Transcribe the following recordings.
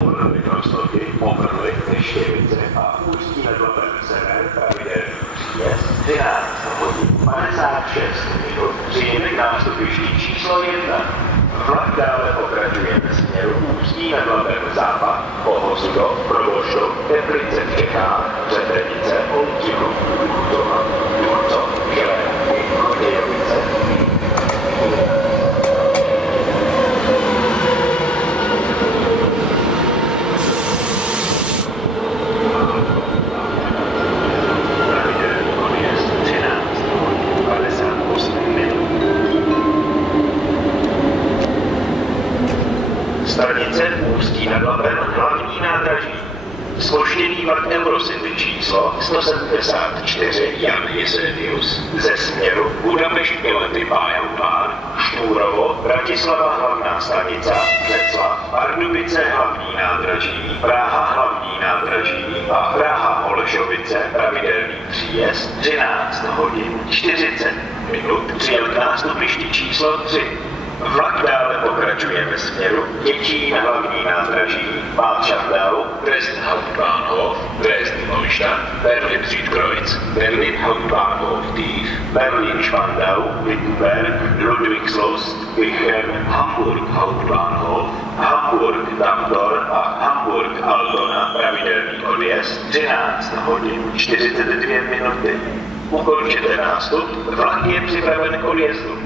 Roztoky, Povrly, Neštěvice a Ústí nad Labem sever, pravidelný příjezd 13 hodin 56 minut, příjemek nástupiště číslo 1. Vlak dále pokračuje ve směru Ústí nad Labem západ, Bohosudov, Proboštov, Teplice v Čechách, Řebrenice, Oldřichov, Duchcova, Duchcov, Želénky, Chodějovice. Stanice Ústí nad Labem, hlavní nádraží. Zpožděný vlak Eurocity číslo 174 Jan Jesenius ze směru Budapešť Pilety Pájován, Štúrovo, Bratislava hlavná stanica, Břeclav, Pardubice hlavní nádraží, Praha hlavní nádraží a Praha Holešovice pravidelný příjezd 13 hodin 40 minut, přijel k nástupišti číslo 3. Vlak dále pokračuje ve směru Děčín hlavní nádraží, Waldschafdau, Dresden Hauptbahnhof, Dresden Neustadt, Berlin Südkreuz, Berlin Hauptbahnhof Tief, Berlin Spandau, Wittenberg, Ludwigslust, Wichem, Hamburg Hauptbahnhof, Hamburg Dammtor a Hamburg Altona pravidelný odjezd 13 hodin 42 minuty. Ukončete nástup, vlak je připraven k odjezdu.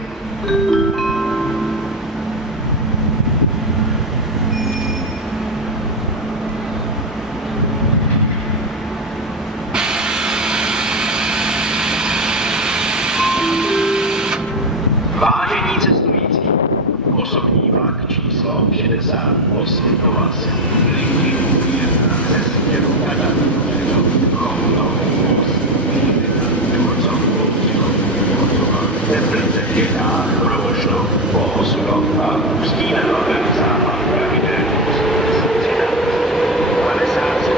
Vážení cestující, osobní vlak číslo 6807 linky U1 ze směru Kadaňového, Choutov, Most, Duchcov, Oldřichov, Duchcova, Teplice v Čechách, Proboštov, Bohosudov a Ústí nad Labem západ pravidelný příjezd 57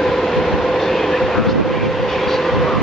příjemek nástupiště číslo 2.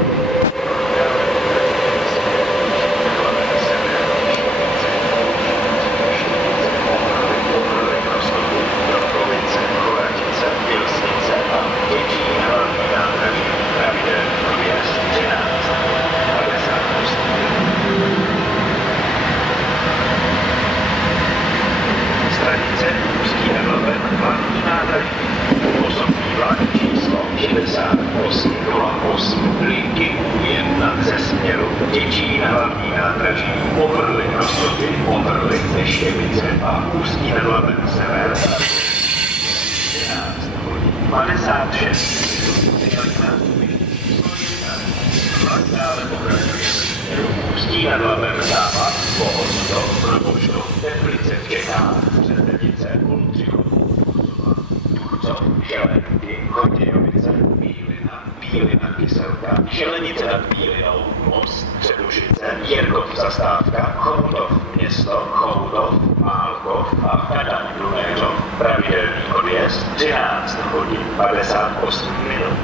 Linky U1 ze směru Děčín hlavní nádraží, Povrly Roztoky, Povrly Neštěvice a Ústí nad Labem sever 13 hodin 56 minut. Vlak dále pokračuje ve směru Ústí nad Labem západ, Bohosudov, Proboštov, Teplice v Čechách, Řebrenice, Oldřichov, Duchcov, Želénky, Chodějovice, Bílina, Kyselka, Želenice nad Bílinou, Most, Předušice, Jirkov zastávka, Choutov město, Choutov, Málkov a Kadaň Dunéřov. Pravidelný odjezd 13 hodin 58 minut.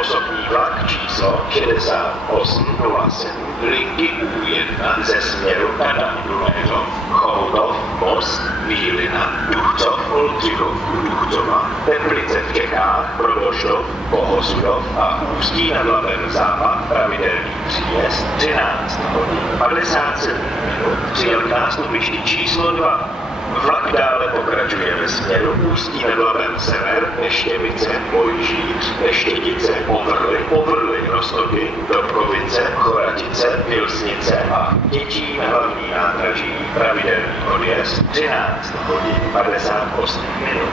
Osobní vlak číslo 6807 linky U1 ze směru Kadaň Dunéřov, Choutov, Most, Bílina, Duchcov, Oldřichov, Duchcova, Teplice v Čechách, Proboštov, Bohosudov a Ústí nad Labem západ pravidelný příjezd 13 hodin 57 minut, přijel k nástupišti číslo 2. Vlak dále pokračuje ve směru Ústí nad Labem sever, Neštěvice, Mojžíř, Neštědice, Povrly, Povrly Roztoky, Dobkovice, Choratice, Pilsnice a Děčín hlavní nádraží, pravidelný odjezd 13 hodin 58 minut.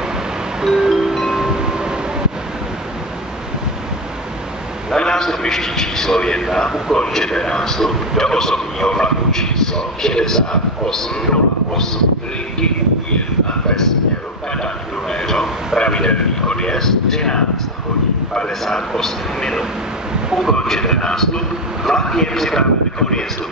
Na nástupišti číslo 1 ukončete nástup do osobního vlaku číslo 6808 linky U1 ve směru Kadaň Dunéřov, pravidelný odjezd 13 hodin 58 minut. Ukončete nástup, vlak je připraven k odjezdu.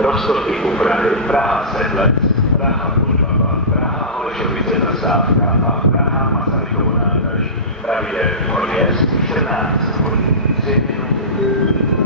Roztoky u Prahy, Praha Sedlec, Praha Budva, Praha Holešovice zastávka a Praha Masarykovo nádraží. Pravidelný odjezd 14 hodin 3 minuty.